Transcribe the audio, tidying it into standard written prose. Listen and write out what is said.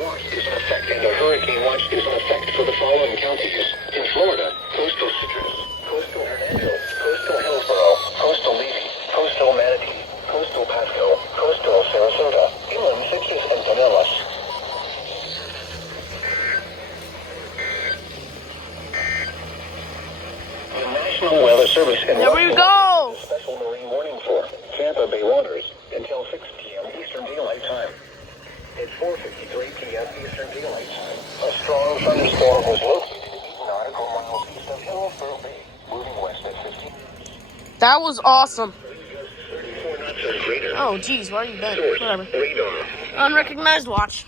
Watch is in effect, and a hurricane watch is in effect for the following counties. In Florida, coastal Citrus, coastal Hernando, coastal Hillsborough, coastal Levy, coastal Manatee, coastal Pasco, coastal Sarasota, inland Citrus, and Pinellas. The National Weather Service in there we go. a special marine warning for Tampa Bay waters until 6 p.m. Eastern Daylight Time. At 4:53 p.m. Eastern Daylight Time, a strong thunderstorm was located 8 nautical miles east of Hillsborough Bay, moving west at 15. That was awesome. 34 knots or greater. Oh, geez, why are you dead? Source, Whatever. radar. Unrecognized watch.